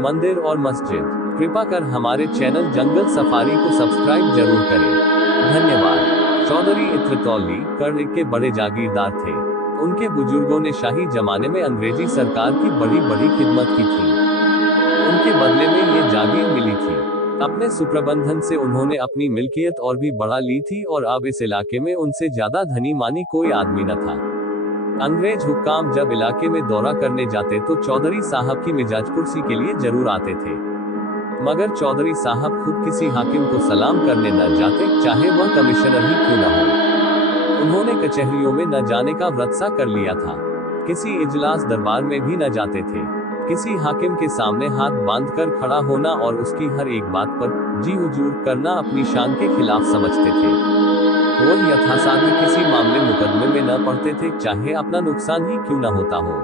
मंदिर और मस्जिद। कृपा कर हमारे चैनल जंगल सफारी को सब्सक्राइब जरूर करें। धन्यवाद। चौधरी इत्रतौली कर्ण के बड़े जागीरदार थे। उनके बुजुर्गों ने शाही जमाने में अंग्रेजी सरकार की बड़ी बड़ी खिदमत की थी। उनके बदले में ये जागीर मिली थी। अपने सुप्रबंधन से उन्होंने अपनी मिल्कियत और भी बढ़ा ली थी और अब इस इलाके में उनसे ज्यादा धनी मानी कोई आदमी न था। अंग्रेज हुक्काम जब इलाके में दौरा करने जाते तो चौधरी साहब की मिजाज कुर्सी के लिए जरूर आते थे, मगर चौधरी साहब खुद किसी हाकिम को सलाम करने न जाते, चाहे वह कमिश्नर ही क्यों न हो। उन्होंने कचहरियों में न जाने का व्रत सा कर लिया था। किसी इजलास दरबार में भी न जाते थे। किसी हाकिम के सामने हाथ बांधकर खड़ा होना और उसकी हर एक बात पर जी हुजूर करना अपनी शान के खिलाफ समझते थे। वो यथासाध्य किसी मामले मुकदमे में न पड़ते थे, चाहे अपना नुकसान ही क्यों न होता हो।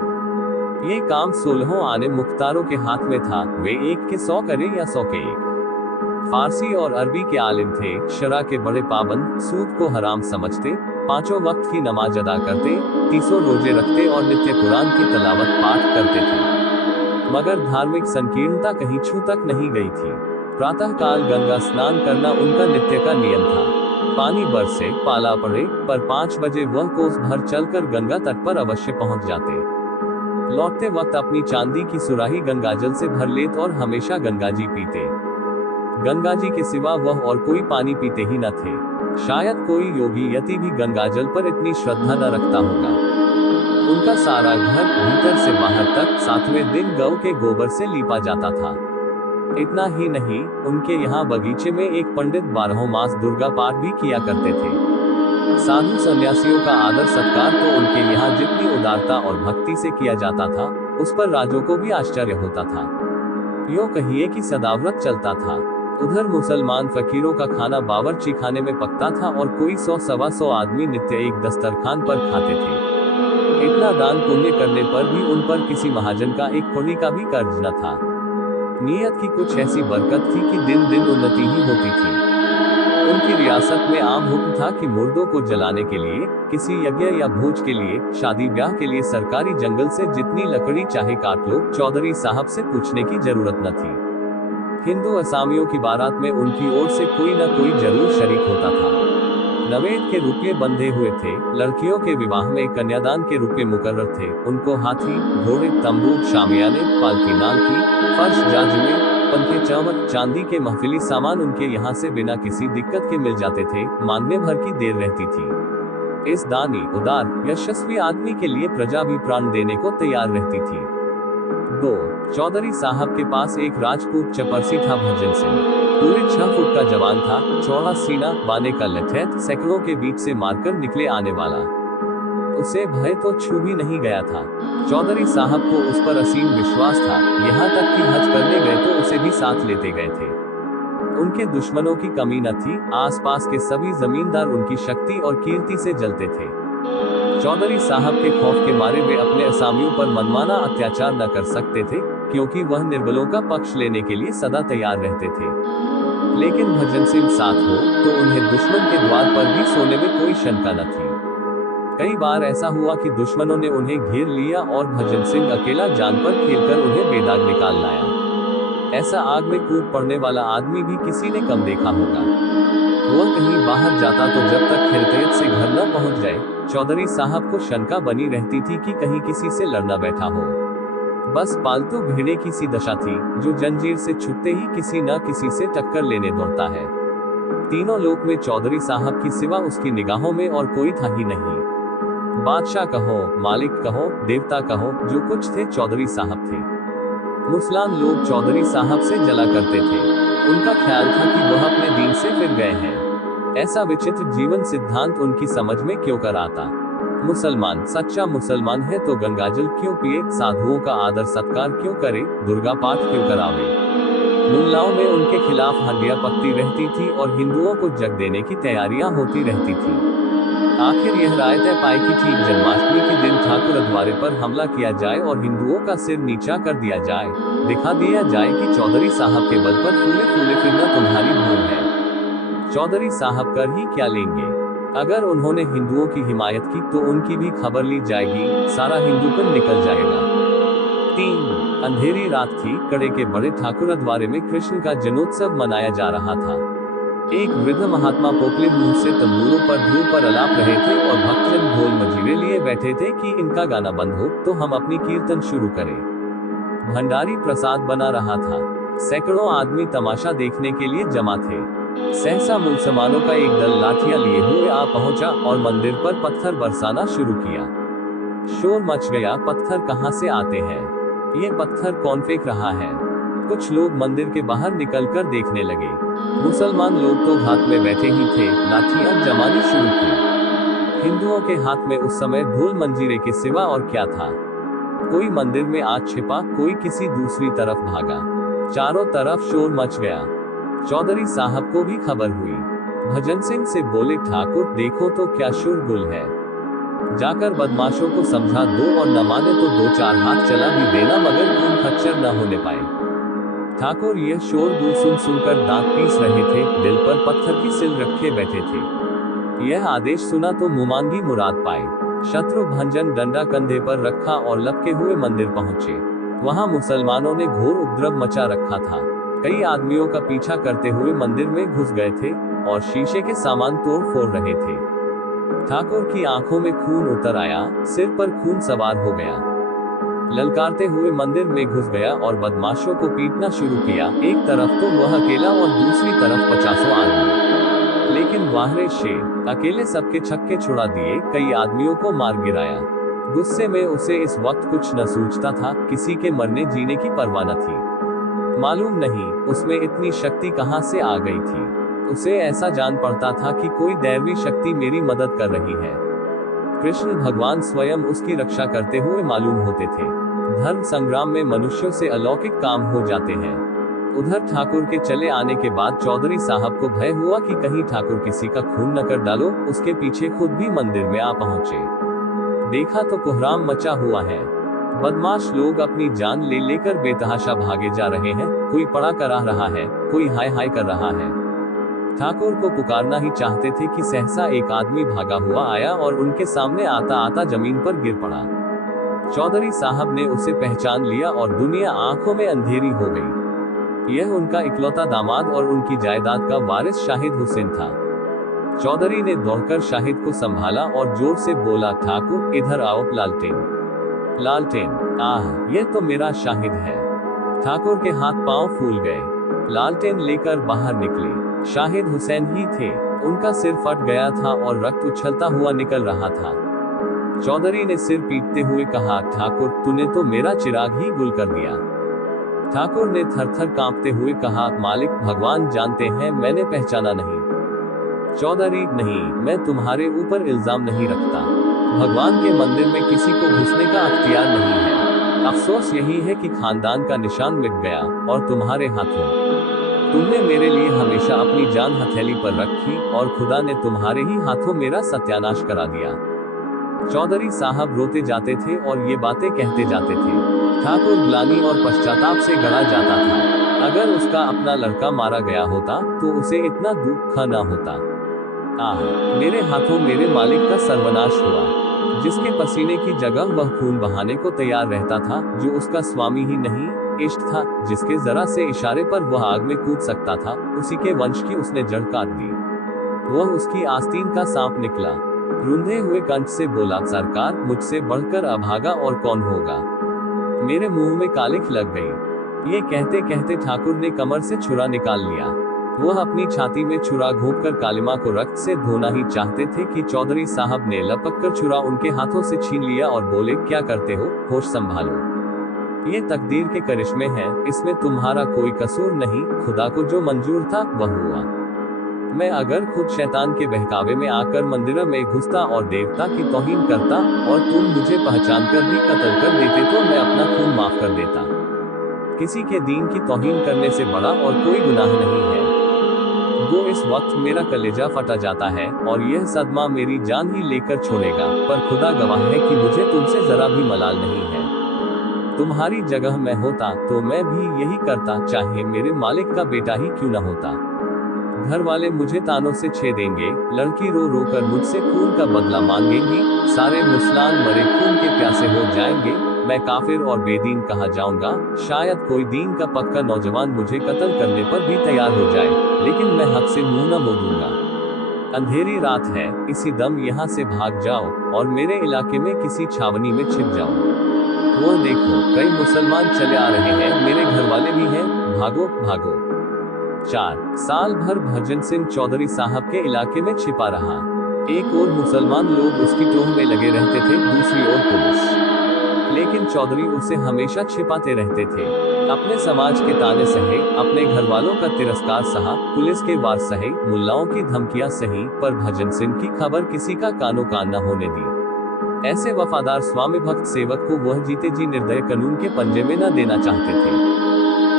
ये काम 16 आने मुख्तारों के हाथ में था। वे 1 के 100 करें या 100 के 1। फारसी और अरबी के आलिम थे, शरा के बड़े पाबंद, सूद को हराम समझते, 5 वक्त की नमाज अदा करते, 30 रोजे रखते और नित्य कुरान की तलावत पाठ करते थे। मगर धार्मिक संकीर्णता कहीं छू तक नहीं गई थी। प्रातः काल गंगा स्नान करना उनका नित्य का नियम था। पानी बरसे, पाला पड़े, पर 5 बजे वह कोस भर चलकर गंगा तट पर अवश्य पहुंच जाते। लौटते वक्त अपनी चांदी की सुराही गंगाजल से भर लेते और हमेशा गंगाजी पीते। गंगाजी के सिवा वह और कोई पानी पीते ही न थे। शायद कोई योगी यति भी गंगाजल पर इतनी श्रद्धा न रखता होगा। उनका सारा घर भीतर से बाहर तक 7वें दिन गौ के गोबर से लीपा जाता था। इतना ही नहीं, उनके यहाँ बगीचे में एक पंडित 12 मास दुर्गा पाठ भी किया करते थे। साधु सन्यासियों का आदर सत्कार तो उनके यहाँ जितनी उदारता और भक्ति से किया जाता था, उस पर राजों को भी आश्चर्य होता था। यूं कहिए कि सदाव्रत चलता था। उधर मुसलमान फकीरों का खाना बावर्ची खाने में पकता था और कोई 100-125 आदमी नित्य एक दस्तरखान पर खाते थे। इतना दान पुण्य करने पर भी उन पर किसी महाजन का एक कौड़ी का भी कर्ज न था। नियत की कुछ ऐसी बरकत थी कि दिन दिन उन्नति ही होती थी। उनकी रियासत में आम हुक्म था कि मुर्दों को जलाने के लिए, किसी यज्ञ या भोज के लिए, शादी ब्याह के लिए सरकारी जंगल से जितनी लकड़ी चाहे काट लो, चौधरी साहब से पूछने की जरूरत न थी। हिंदू असामियों की बारात में उनकी ओर से कोई न कोई जरूर शरीक होता था। नवेद के रुपये बंधे हुए थे। लड़कियों के विवाह में कन्यादान के रुपये मुकर्रर थे। उनको हाथी, घोड़े, तंबू, शामियाने, पालकी नालकी, फर्श, जाजमे, पंखे, चमक, चांदी के महफिली सामान उनके यहाँ से बिना किसी दिक्कत के मिल जाते थे। मांगने भर की देर रहती थी। इस दानी, उदार, यशस्वी आदमी के लिए प्रजा भी प्राण देने को तैयार रहती थी। 2. चौधरी साहब के पास एक राजपूत चपरसी था, भजन सिंह। पूरे 6 फुट का जवान था, चौड़ा सीना, बाने का लठैत, सैकड़ों के बीच से मारकर निकले आने वाला। उसे भय तो छू भी नहीं गया था। चौधरी साहब को उस पर असीम विश्वास था, यहाँ तक कि हज करने गए तो उसे भी साथ लेते गए थे। उनके दुश्मनों की कमी न थी। आसपास के सभी जमींदार उनकी शक्ति और कीर्ति से जलते थे। चौधरी साहब के खौफ के मारे वे अपने असामियों पर मनमाना अत्याचार न कर सकते थे, क्योंकि वह निर्बलों का पक्ष लेने के लिए सदा तैयार रहते थे। लेकिन भजन सिंह साथ हो तो उन्हें दुश्मन के द्वार पर भी सोने में कोई शंका न थी। कई बार ऐसा हुआ कि दुश्मनों ने उन्हें घेर लिया और भजन सिंह अकेला जान पर खेलकर उन्हें बेदाग निकाल लाया। ऐसा आग में कूद पड़ने वाला आदमी भी किसी ने कम देखा होगा। वह कहीं बाहर जाता तो जब तक खिलखिलाहट से घर न पहुंच जाए, चौधरी साहब को शंका बनी रहती थी कि कहीं किसी से लड़ना बैठा हो। बस पालतू भेड़े की सी दशा थी, जो जंजीर से छूटते ही किसी न किसी से टक्कर लेने दौड़ता है। तीनों लोक में चौधरी साहब की सिवा उसकी निगाहों में और कोई था ही नहीं। बादशाह कहो, मालिक कहो, देवता कहो, जो कुछ थे चौधरी साहब थे। मुसलमान लोग चौधरी साहब से जला करते थे। उनका ख्याल था कि वह अपने दीन से फिर गए हैं। ऐसा विचित्र जीवन सिद्धांत उनकी समझ में क्यों कर आता। मुसलमान सच्चा मुसलमान है तो गंगाजल क्यों पिए, साधुओं का आदर सत्कार क्यों करे, दुर्गा पाठ क्यों करावे। मुल्लाओं में उनके खिलाफ हंडियां पकती रहती थी और हिंदुओं को जग देने की तैयारियां होती रहती थी। आखिर यह राय तय पाई कि ठीक जन्माष्टमी के दिन ठाकुर द्वारे पर हमला किया जाए और हिंदुओं का सिर नीचा कर दिया जाए। दिखा दिया जाए कि चौधरी साहब के बल पर फूले फूले फिरना तुम्हारी भूल है। चौधरी साहब कर ही क्या लेंगे। अगर उन्होंने हिंदुओं की हिमायत की तो उनकी भी खबर ली जाएगी, सारा हिंदूपन निकल जाएगा। 3 अंधेरी रात थी, कड़े के बड़े ठाकुरद्वारे में कृष्ण का जन्मोत्सव मनाया जा रहा था। एक वृद्ध महात्मा पोपले मुंह से तंबूरों पर धूप पर अलाप रहे थे और भक्तजन ढोल मजीरे लिए बैठे थे कि इनका गाना बंद हो तो हम अपनी कीर्तन शुरू करें। भंडारी प्रसाद बना रहा था। सैकड़ों आदमी तमाशा देखने के लिए जमा थे। सहसा मुसलमानों का एक दल लाठियां लिए हुए आ पहुंचा और मंदिर पर पत्थर बरसाना शुरू किया। शोर मच गया, पत्थर कहां से आते हैं? ये पत्थर कौन फेंक रहा है? कुछ लोग मंदिर के बाहर निकलकर देखने लगे। मुसलमान लोग तो घात में बैठे ही थे, लाठियां जमानी शुरू की। हिंदुओं के हाथ में उस समय ढोल मंजीरे के सिवा और क्या था? कोई मंदिर में आज छिपा, कोई किसी दूसरी तरफ भागा। चारों तरफ शोर मच गया। चौधरी साहब को भी खबर हुई। भजन सिंह से बोले, ठाकुर देखो तो क्या शोरगुल है, जाकर बदमाशों को समझा दो और न माने तो दो चार हाथ चला भी देना, मगर खून खच्चर न होने पाए। ठाकुर यह शोरगुल सुन सुनकर दांत पीस रहे थे, दिल पर पत्थर की सिल रखे बैठे थे। यह आदेश सुना तो मुमांगी मुराद पाए। शत्रु भंजन डंडा कंधे पर रखा और लपके हुए मंदिर पहुंचे। वहां मुसलमानों ने घोर उपद्रव मचा रखा था। कई आदमियों का पीछा करते हुए मंदिर में घुस गए थे और शीशे के सामान तोड़ फोड़ रहे थे। ठाकुर की आंखों में खून उतर आया, सिर पर खून सवार हो गया। ललकारते हुए मंदिर में घुस गया और बदमाशों को पीटना शुरू किया। एक तरफ तो वह अकेला और दूसरी तरफ 50 आदमी। लेकिन वाहरे शेर अकेले सबके छक्के छुड़ा दिए, कई आदमियों को मार गिराया। गुस्से में उसे इस वक्त कुछ न सूझता था, किसी के मरने जीने की परवाह न थी। मालूम नहीं उसमें इतनी शक्ति कहां से आ गई थी। उसे ऐसा जान पड़ता था कि कोई दैवी शक्ति मेरी मदद कर रही है। कृष्ण भगवान स्वयं उसकी रक्षा करते हुए मालूम होते थे। धर्म संग्राम में मनुष्यों से अलौकिक काम हो जाते हैं। उधर ठाकुर के चले आने के बाद चौधरी साहब को भय हुआ कि कहीं ठाकुर किसी का खून न कर डालो। उसके पीछे खुद भी मंदिर में आ पहुंचे। देखा तो कोहराम मचा हुआ है। बदमाश लोग अपनी जान ले लेकर बेतहाशा भागे जा रहे हैं। कोई पड़ा करा रहा है, कोई हाय हाय कर रहा है। ठाकुर को पुकारना ही चाहते थे कि सहसा एक आदमी भागा हुआ आया और उनके सामने आता आता जमीन पर गिर पड़ा। चौधरी साहब ने उसे पहचान लिया और दुनिया आंखों में अंधेरी हो गई। यह उनका इकलौता दामाद और उनकी जायदाद का वारिस शाहिद हुसैन था। चौधरी ने दौड़कर शाहिद को संभाला और जोर से बोला, ठाकुर इधर आओ। लालटेन लालटेन, आह यह तो मेरा शाहिद है। ठाकुर के हाथ पांव फूल गए। लालटेन लेकर बाहर निकले। शाहिद हुसैन ही थे। उनका सिर फट गया था और रक्त उछलता हुआ निकल रहा था। चौधरी ने सिर पीटते हुए कहा, ठाकुर तूने तो मेरा चिराग ही गुल कर दिया। ठाकुर ने थरथर कांपते हुए कहा, मालिक भगवान जानते हैं मैंने पहचाना नहीं। चौधरी, नहीं, मैं तुम्हारे ऊपर इल्जाम नहीं रखता। भगवान के मंदिर में किसी को घुसने का अख्तियार नहीं है। अफसोस यही है कि खानदान का निशान मिट गया और तुम्हारे हाथों। तुमने मेरे लिए हमेशा अपनी जान हथेली पर रखी और खुदा ने तुम्हारे ही हाथों मेरा सत्यानाश करा दिया। चौधरी साहब रोते जाते थे और ये बातें कहते जाते थे। ठाकुर ग्लानि और पश्चाताप से गड़ा जाता था। अगर उसका अपना लड़का मारा गया होता तो उसे इतना दुख न होता। आह, मेरे हाथों मेरे मालिक का सर्वनाश हुआ। जिसके पसीने की जगह वह खून बहाने को तैयार रहता था, जो उसका स्वामी ही नहीं इष्ट था, जिसके जरा से इशारे पर वह आग में कूद सकता था, उसी के वंश की उसने जड़ काट दी। वह उसकी आस्तीन का सांप निकला। रुंधे हुए कंठ से बोला, सरकार मुझसे बढ़कर अभागा और कौन होगा। मेरे मुंह में कालिख लग गई। ये कहते कहते ठाकुर ने कमर से छुरा निकाल लिया। वह अपनी छाती में छुरा घोंपकर कालिमा को रक्त से धोना ही चाहते थे कि चौधरी साहब ने लपककर छुरा उनके हाथों से छीन लिया और बोले, क्या करते हो, होश संभालो। ये तकदीर के करिश्मे हैं, इसमें तुम्हारा कोई कसूर नहीं। खुदा को जो मंजूर था वह हुआ। मैं अगर खुद शैतान के बहकावे में आकर मंदिर में घुसता और देवता की तौहीन करता और तुम मुझे पहचान कर भी कत्ल कर देते तो मैं अपना खून माफ कर देता। किसी के दीन की तौहीन करने से बड़ा और कोई गुनाह नहीं है। वो इस वक्त मेरा कलेजा फटा जाता है और यह सदमा मेरी जान ही लेकर छोड़ेगा, पर खुदा गवाह है कि मुझे तुमसे जरा भी मलाल नहीं है। तुम्हारी जगह मैं होता तो मैं भी यही करता, चाहे मेरे मालिक का बेटा ही क्यों न होता। घर वाले मुझे तानों से छेदेंगे, लड़की रो रो कर मुझसे खून का बदला मांगेंगी, सारे मुसलमान मरे खून के प्यासे हो जाएंगे। मैं काफिर और बेदीन कहा जाऊंगा। शायद कोई दीन का पक्का नौजवान मुझे कत्ल करने पर भी तैयार हो जाए, लेकिन मैं हक से मुंह न मोड़ूंगा। अंधेरी रात है, इसी दम यहाँ से भाग जाओ और मेरे इलाके में किसी छावनी में छिप जाओ। वो देखो, कई मुसलमान चले आ रहे हैं, मेरे घर वाले भी हैं, भागो भागो। 4 साल भर भजन सिंह चौधरी साहब के इलाके में छिपा रहा। एक ओर मुसलमान लोग उसकी टोह में लगे रहते थे, दूसरी ओर पुलिस। लेकिन चौधरी उसे हमेशा छिपाते रहते थे। अपने समाज के ताने सहे, अपने घर वालों का तिरस्कार सहा, पुलिस के वार सहे, मुल्लाओं की धमकियां सही, पर भजन सिंह की खबर किसी का कानो कान न होने दी। ऐसे वफादार स्वामी भक्त सेवक को वह जीते जी निर्दय कानून के पंजे में न देना चाहते थे।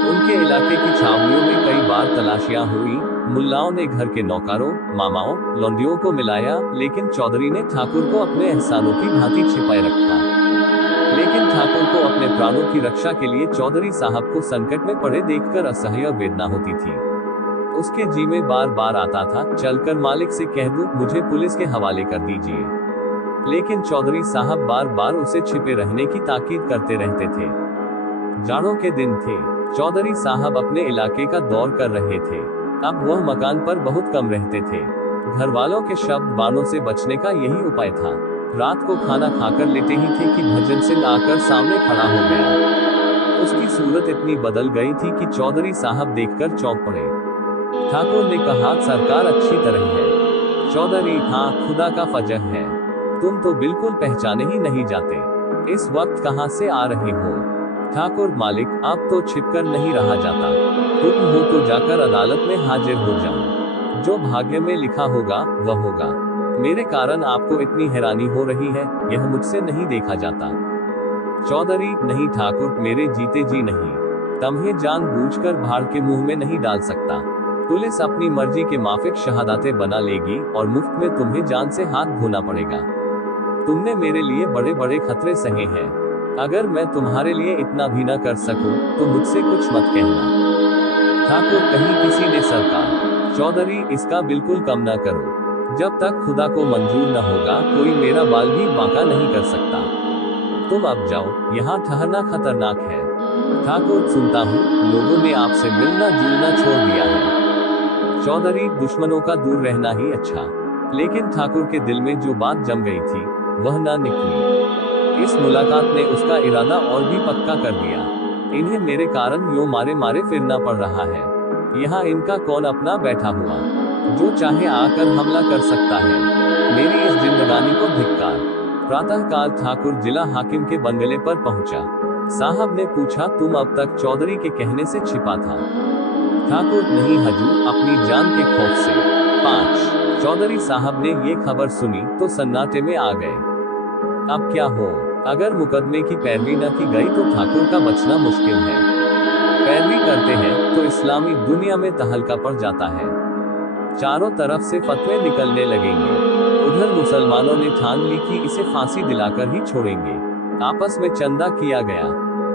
उनके इलाके की छावनियों में कई बार तलाशियां हुई। मुल्लाओं ने घर के नौकरों, मामाओं, लौंडियों को मिलाया, लेकिन चौधरी ने ठाकुर को अपने एहसानों की भांति छिपाए रखा। लेकिन ठाकुर को अपने प्राणों की रक्षा के लिए चौधरी साहब को संकट में पड़े देखकर असह्य वेदना होती थी। उसके जी में बार बार आता था, चलकर मालिक से कह दूं, मुझे पुलिस के हवाले कर दीजिए। लेकिन चौधरी साहब बार बार उसे छिपे रहने की ताकीद करते रहते थे। जाड़ों के दिन थे, चौधरी साहब अपने इलाके का दौर कर रहे थे। अब वह मकान पर बहुत कम रहते थे। घर वालों के शब्द बानों से बचने का यही उपाय था। रात को खाना खाकर लेते ही थे कि भजन सिंह आकर सामने खड़ा हो गया। उसकी सूरत इतनी बदल गई थी कि चौधरी साहब देखकर चौंक पड़े। ठाकुर ने कहा, सरकार अच्छी तरह है। चौधरी, हाँ, खुदा का फजल है, तुम तो बिल्कुल पहचाने ही नहीं जाते। इस वक्त कहाँ से आ रहे हो? ठाकुर, मालिक, अब तो छिपकर नहीं रहा जाता। हुक्म हो तो जाकर अदालत में हाजिर हो जाऊं। जो भाग्य में लिखा होगा वह होगा। मेरे कारण आपको इतनी हैरानी हो रही है, यह मुझसे नहीं देखा जाता। चौधरी, नहीं ठाकुर, मेरे जीते जी नहीं। तुम्हें जानबूझकर भाड़ के मुंह में नहीं डाल सकता। पुलिस अपनी मर्जी के माफिक शहादतें बना लेगी और मुफ्त में तुम्हें जान से हाथ धोना पड़ेगा। तुमने मेरे लिए बड़े बड़े खतरे सहे हैं। अगर मैं तुम्हारे लिए इतना भी न कर सकूं, तो मुझसे कुछ मत कहना। ठाकुर, कहीं किसी ने सरकार। चौधरी, इसका बिल्कुल कम न करो। जब तक खुदा को मंजूर न होगा, कोई मेरा बाल भी बांका नहीं कर सकता। तुम अब जाओ, यहाँ ठहरना खतरनाक है। ठाकुर, सुनता हूँ लोगों ने आपसे मिलना जुलना छोड़ दिया है। चौधरी, दुश्मनों का दूर रहना ही अच्छा। लेकिन ठाकुर के दिल में जो बात जम गई थी, वह ना निकली। इस मुलाकात ने उसका इरादा और भी पक्का कर दिया। इन्हें मेरे कारण यूं मारे मारे फिरना पड़ रहा है। यहाँ इनका कौन अपना बैठा हुआ, जो चाहे आकर हमला कर सकता है। मेरी इस जिंदगानी को धिक्कार। प्रातः काल ठाकुर जिला हाकिम के बंगले पर पहुंचा। साहब ने पूछा, तुम अब तक चौधरी के कहने से छिपा था? ठाकुर, नहीं हजूर, अपनी जान के खौफ से। 5 चौधरी साहब ने ये खबर सुनी तो सन्नाटे में आ गए। अब क्या हो? अगर मुकदमे की पैरवी न की गई तो ठाकुर का बचना मुश्किल है। पैरवी करते हैं तो इस्लामी दुनिया में तहलका पड़ जाता है। चारों तरफ से फतवे निकलने लगेंगे। उधर मुसलमानों ने ठान ली कि इसे फांसी दिलाकर ही छोड़ेंगे। आपस में चंदा किया गया।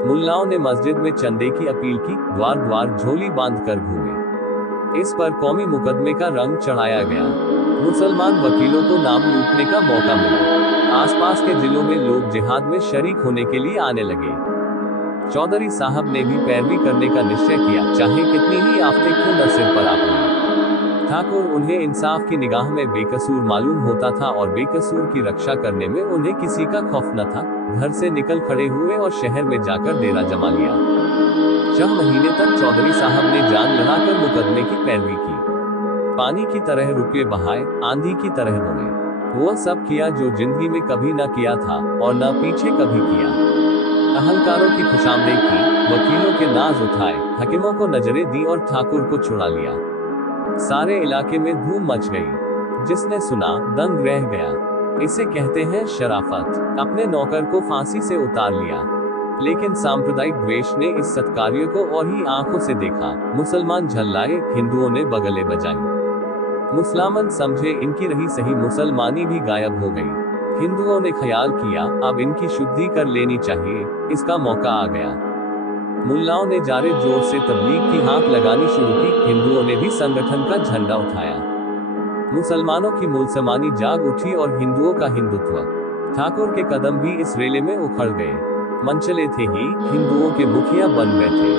मुल्लाओं ने मस्जिद में चंदे की अपील की, द्वार द्वार झोली बांधकर घूमे। इस पर कौमी मुकदमे का रंग चढ़ाया गया। मुसलमान वकीलों को नाम लूटने का मौका मिला। आसपास के जिलों में लोग जिहाद में शरीक होने के लिए आने लगे। चौधरी साहब ने भी पैरवी करने का निश्चय किया, चाहे कितनी ही आफतें क्यों न सिर पर आ पड़े। ठाकुर उन्हें इंसाफ की निगाह में बेकसूर मालूम होता था और बेकसूर की रक्षा करने में उन्हें किसी का खौफ न था। घर से निकल खड़े हुए और शहर में जाकर डेरा जमा लिया। 6 महीने तक चौधरी साहब ने जान लड़ाकर मुकदमे की पैरवी की। पानी की तरह रुपये बहाए, आंधी की तरह दौड़े। वो सब किया जो जिंदगी में कभी न किया था और न पीछे कभी किया। अहंकारों की खुशामदीद की, वकीलों के नाज उठाए, हकीमों को नजरें दी और ठाकुर को छुड़ा लिया। सारे इलाके में धूम मच गई। जिसने सुना दंग रह गया। इसे कहते हैं शराफत। अपने नौकर को फांसी से उतार लिया। लेकिन सांप्रदायिक द्वेष ने इस सत्कार्य को और ही आंखों से देखा। मुसलमान झल्लाए, हिंदुओं ने बगले बजाई। मुसलमान समझे इनकी रही सही मुसलमानी भी गायब हो गई। हिंदुओं ने ख्याल किया, अब इनकी शुद्धि कर लेनी चाहिए, इसका मौका आ गया। मुल्लाओं ने जारे जोर से तबलीग की हाँक लगानी शुरू की। हिंदुओं ने भी संगठन का झंडा उठाया। मुसलमानों की मुसलमानी जाग उठी और हिंदुओं का हिंदुत्व। ठाकुर के कदम भी इस रेले में उखड़ गए। मनचले थे ही हिंदुओं के मुखिया बन गए थे।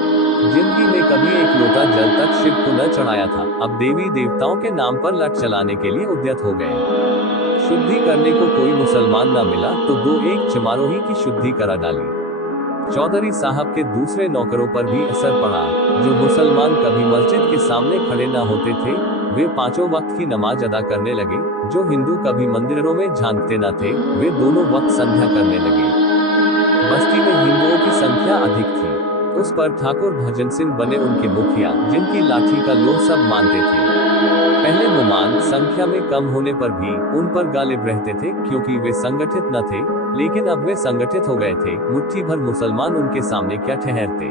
जिंदगी में कभी एक लोटा जल तक शिव को न चढ़ाया था, अब देवी देवताओं के नाम पर लट चलाने के लिए उद्यत हो गए। शुद्धि करने को कोई मुसलमान न मिला तो 2-1 चमारोही की शुद्धि करा डाली। चौधरी साहब के दूसरे नौकरों पर भी असर पड़ा। जो मुसलमान कभी मस्जिद के सामने खड़े न होते थे, वे 5 वक्त की नमाज अदा करने लगे। जो हिंदू कभी मंदिरों में झांकते न थे, वे दोनों वक्त संध्या करने लगे। बस्ती में हिंदुओं की संख्या अधिक थी। उस पर ठाकुर भजन सिंह बने उनके मुखिया, जिनकी लाठी का लोह सब मानते थे। पहले मुमान संख्या में कम होने पर भी उन पर गालिब रहते थे, क्योंकि वे संगठित न थे। लेकिन अब वे संगठित हो गए थे। मुट्ठी भर मुसलमान उनके सामने क्या ठहरते।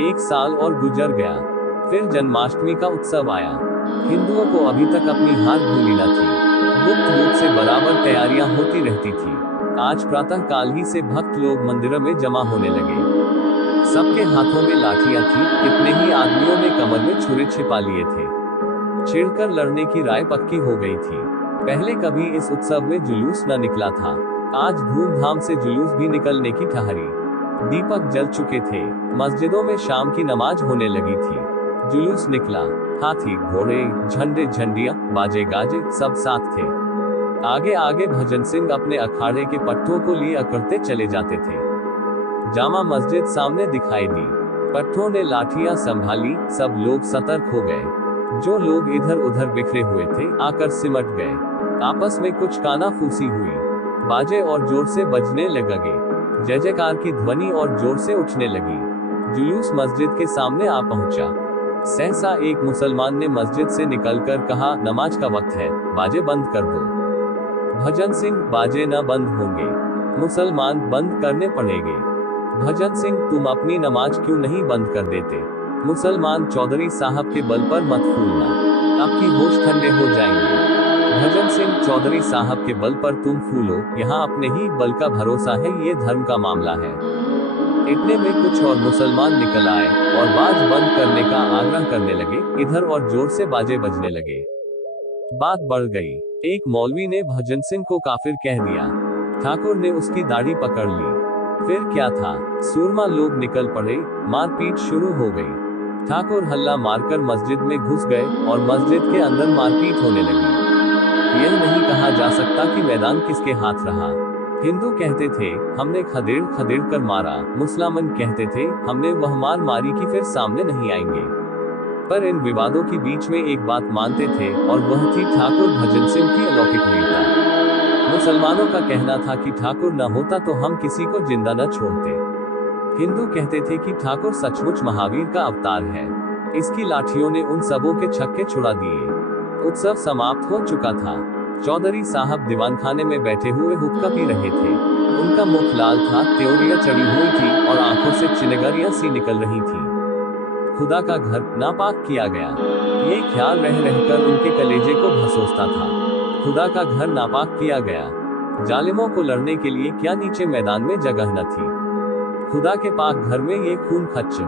1 साल और गुजर गया। फिर जन्माष्टमी का उत्सव आया। हिंदुओं को अभी तक अपनी हार भूली न थी। गुप्त रूप से बराबर तैयारियां होती रहती थी। आज प्रातः काल ही से भक्त लोग मंदिरों में जमा होने लगे। सबके हाथों में लाठियां थी। कितने ही आदमियों ने कमर में छुरे छिपा लिए थे। छिड़कर लड़ने की राय पक्की हो गई थी। पहले कभी इस उत्सव में जुलूस न निकला था। आज धूमधाम से जुलूस भी निकलने की ठहरी। दीपक जल चुके थे। मस्जिदों में शाम की नमाज होने लगी थी। जुलूस निकला। हाथी, घोड़े, झंडे, झंडियां, बाजे गाजे सब साथ थे। आगे आगे भजन सिंह अपने अखाड़े के पट्टों को लिए अकड़ते चले जाते थे। जामा मस्जिद सामने दिखाई दी। पट्टों ने लाठियां संभाली। सब लोग सतर्क हो गए। जो लोग इधर उधर बिखरे हुए थे, आकर सिमट गए। आपस में कुछ कानाफूसी हुई। बाजे और जोर से बजने लगे। जय जयकार की ध्वनि और जोर से उठने लगी। जुलूस मस्जिद के सामने आ पहुंचा। सहसा एक मुसलमान ने मस्जिद से निकलकर कहा, नमाज का वक्त है, बाजे बंद कर दो। भजन सिंह, बाजे न बंद होंगे। मुसलमान, बंद करने पड़ेंगे। भजन सिंह, तुम अपनी नमाज क्यों नहीं बंद कर देते। मुसलमान, चौधरी साहब के बल पर मत फूलना, आपकी होश ठंडे हो जाएंगे। भजन सिंह, चौधरी साहब के बल पर तुम फूलो, यहाँ अपने ही बल का भरोसा है, ये धर्म का मामला है। इतने में कुछ और मुसलमान निकल आए और बाज बंद करने का आग्रह करने लगे। इधर और जोर से बाजे बजने लगे। बात बढ़ गई। एक मौलवी ने भजन सिंह को काफिर कह दिया। ठाकुर ने उसकी दाढ़ी पकड़ ली। फिर क्या था, सूरमा लोग निकल पड़े। मारपीट शुरू हो गई। ठाकुर हल्ला मारकर मस्जिद में घुस गए और मस्जिद के अंदर मारपीट होने लगी। यह नहीं कहा जा सकता कि मैदान किसके हाथ रहा। हिंदू कहते थे, हमने खदेड़ खदेड़ कर मारा। मुसलमान कहते थे, हमने वह मार मारी कि फिर सामने नहीं आएंगे। पर इन विवादों के बीच में एक बात मानते थे, और वह थी ठाकुर भजन सिंह की अलौकिक वीरता। मुसलमानों का कहना था कि ठाकुर न होता तो हम किसी को जिंदा न छोड़ते। हिंदू कहते थे कि ठाकुर सचमुच महावीर का अवतार है। इसकी लाठियों ने उन सबों के छक्के छुड़ा दिए। उत्सव समाप्त हो चुका था। चौधरी साहब दीवानखाने में बैठे हुए हुक्का पी रहे थे। उनका मुख लाल था, त्योरियां चढ़ी हुई थी और आंखों से चिनगारियां सी निकल रही थी। खुदा का घर नापाक किया गया, ये ख्याल रह रहकर उनके कलेजे को भसोसता था। खुदा का घर नापाक किया गया। जालिमों को लड़ने के लिए क्या नीचे मैदान में जगह न थी। खुदा के पाक घर में ये खून खच्च,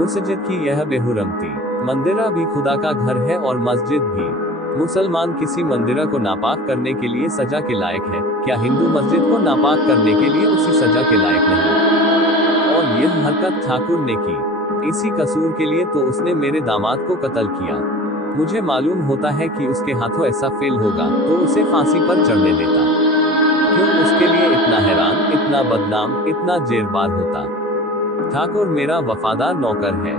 मस्जिद की यह बेहुरमती। मंदिरा भी खुदा का घर है और मस्जिद भी। मुसलमान किसी मंदिरा को नापाक करने के लिए सजा के लायक है, क्या हिंदू मस्जिद को नापाक करने के लिए उसी सजा के लायक नहीं? और यह हरकत ठाकुर ने की। इसी कसूर के लिए तो उसने मेरे दामाद को कत्ल किया। मुझे मालूम होता है कि उसके हाथों ऐसा फेल होगा तो उसे फांसी पर चढ़ने देता। क्यों उसके लिए इतना हैरान, इतना बदनाम, इतना जेरबार होता? ठाकुर मेरा वफादार नौकर है।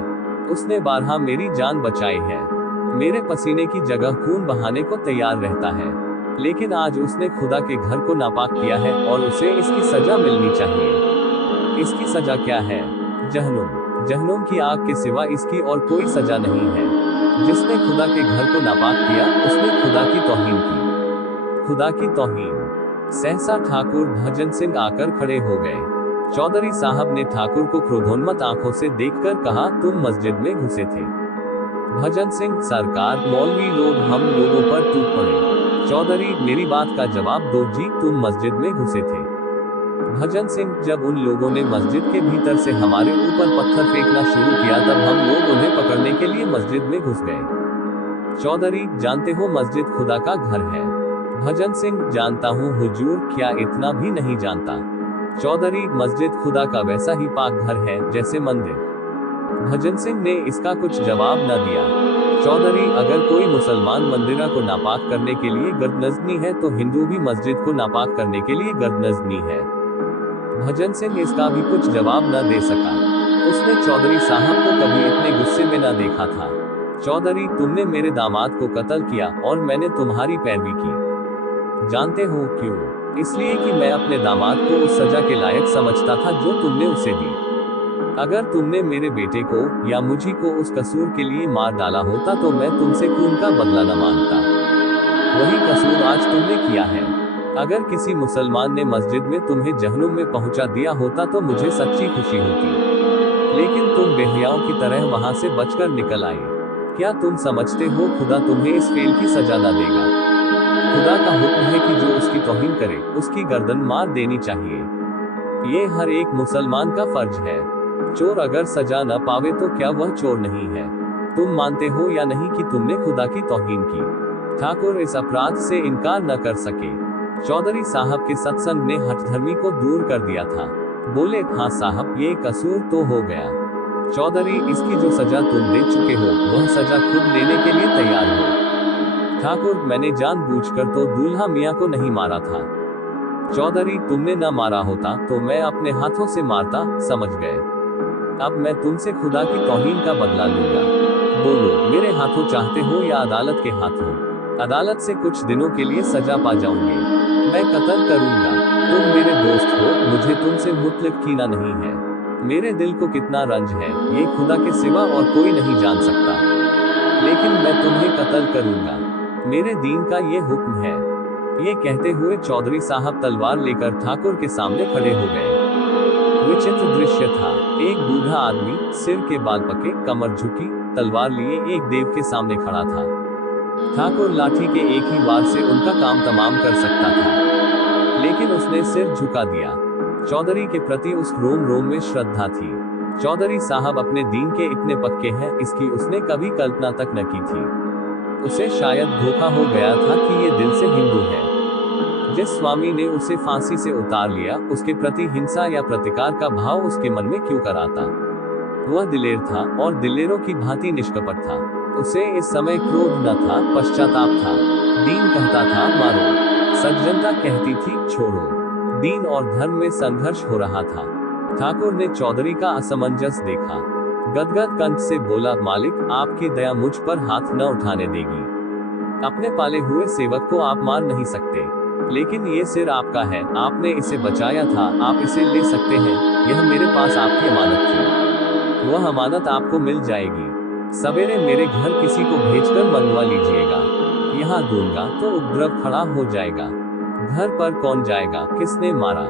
उसने बारहा मेरी जान बचाई है। मेरे पसीने की जगह खून बहाने को तैयार रहता है। लेकिन आज उसने खुदा के घर को नापाक किया है और उसे इसकी सजा मिलनी चाहिए। इसकी सजा क्या है? जहन्नुम। जहन्नुम की आग के सिवा इसकी और कोई सजा नहीं है। जिसने खुदा के घर को नापाक किया, उसने खुदा की तौहीन की। खुदा की तौहीन। सहसा ठाकुर भजन सिंह आकर खड़े हो गए। चौधरी साहब ने ठाकुर को क्रोधोन्मत्त आंखों से देखकर कहा, तुम मस्जिद में घुसे थे? भजन सिंह, सरकार, मौलवी लोग हम लोगों पर टूट पड़े। चौधरी, मेरी बात का जवाब दो जी, तुम मस्जिद में घुसे थे? भजन सिंह, जब उन लोगों ने मस्जिद के भीतर से हमारे ऊपर पत्थर फेंकना शुरू किया तब हम लोग उन्हें पकड़ने के लिए मस्जिद में घुस गए। चौधरी, जानते हो मस्जिद खुदा का घर है? भजन सिंह, जानता हूँ हुजूर, क्या इतना भी नहीं जानता? चौधरी, मस्जिद खुदा का वैसा ही पाक घर है जैसे मंदिर। भजन सिंह ने इसका कुछ जवाब न दिया। चौधरी, अगर कोई मुसलमान मंदिर को नापाक करने के लिए गर्दनजनी है तो हिंदू भी मस्जिद को नापाक करने के लिए गर्दनजनी है। भजन सिंह इसका भी कुछ जवाब न दे सका। उसने चौधरी साहब को कभी इतने गुस्से में न देखा था। चौधरी, तुमने मेरे दामाद को कत्ल किया और मैंने तुम्हारी पैरवी की। जानते हो क्यों? इसलिए कि मैं अपने दामाद को उस सजा के लायक समझता था जो तुमने उसे दी। अगर तुमने मेरे बेटे को या मुझी को उस कसूर के लिए मार डाला होता तो मैं तुमसे खून का बदला न मांगता। वही कसूर आज तुमने किया है। अगर किसी मुसलमान ने मस्जिद में तुम्हें जहन्नुम में पहुंचा दिया होता तो मुझे सच्ची खुशी होती, लेकिन तुम बेहयाओं की तरह वहां से बचकर निकल आए। क्या तुम समझते हो खुदा तुम्हें इस फेल की सजा न देगा? खुदा का हुक्म है कि जो उसकी तौहीन करे उसकी गर्दन मार देनी चाहिए। ये हर एक मुसलमान का फर्ज है। चोर अगर सजा न पावे तो क्या वह चोर नहीं है? तुम मानते हो या नहीं कि तुमने खुदा की तौहीन की? ठाकुर इस अपराध से इनकार न कर सके। चौधरी साहब के सत्संग ने हठधर्मी को दूर कर दिया था। बोले, हाँ साहब, ये कसूर तो हो गया। चौधरी, इसकी जो सजा तुम दे चुके हो वह सजा खुद लेने के लिए तैयार हो। ठाकुर, मैंने जानबूझकर तो दूल्हा मियाँ को नहीं मारा था। चौधरी, तुमने न मारा होता तो मैं अपने हाथों से मारता, समझ गए। अब मैं तुमसे खुदा की तौहीन का बदला लूंगा। बोलो, मेरे हाथों चाहते हो या अदालत के हाथों? अदालत से कुछ दिनों के लिए सजा पा जाओगे। मैं कत्ल करूंगा। तुम मेरे दोस्त हो, मुझे तुमसे मुतलक कीना नहीं है। मेरे दिल को कितना रंज है ये खुदा के सिवा और कोई नहीं जान सकता, लेकिन मैं तुम्हें कत्ल करूंगा। मेरे दीन का ये हुक्म है। ये कहते हुए चौधरी साहब तलवार लेकर ठाकुर के सामने खड़े हो गए। विचित्र दृश्य था। एक बूढ़ा आदमी, सिर के बाल पके, कमर झुकी, तलवार लिए एक देव के सामने खड़ा था। ठाकुर लाठी के एक ही वार से उनका काम तमाम कर सकता था, लेकिन उसने सिर झुका दिया। चौधरी के प्रति उस रोम रोम में श्रद्धा थी। चौधरी साहब अपने दीन के इतने पक्के हैं इसकी उसने कभी कल्पना तक न की थी। उसे शायद धोखा हो गया था कि ये दिल से हिंदू है। जिस स्वामी ने उसे फांसी से उतार लिया उसके प्रति हिंसा या प्रतिकार का भाव उसके मन में क्यों कराता? वह दिलेर था और दिलेरों की भांति निष्कपट था। उसे इस समय क्रोध न था, पश्चाताप था। दीन कहता था मारो, सज्जनता कहती थी छोड़ो। दीन और धर्म में संघर्ष हो रहा था। ठाकुर ने चौधरी का असमंजस देखा। गदगद कंठ से बोला, मालिक, आपकी दया मुझ पर हाथ न उठाने देगी। अपने पाले हुए सेवक को आप मार नहीं सकते, लेकिन ये सिर आपका है, आपने इसे बचाया था, आप इसे ले सकते हैं। यह मेरे पास आपकी अमानत थी, वह अमानत आपको मिल जाएगी। सवेरे मेरे घर किसी को भेजकर मंगवा लीजिएगा। यहाँ दूंगा तो उपद्रव खड़ा हो जाएगा। घर पर कौन जाएगा? किसने मारा?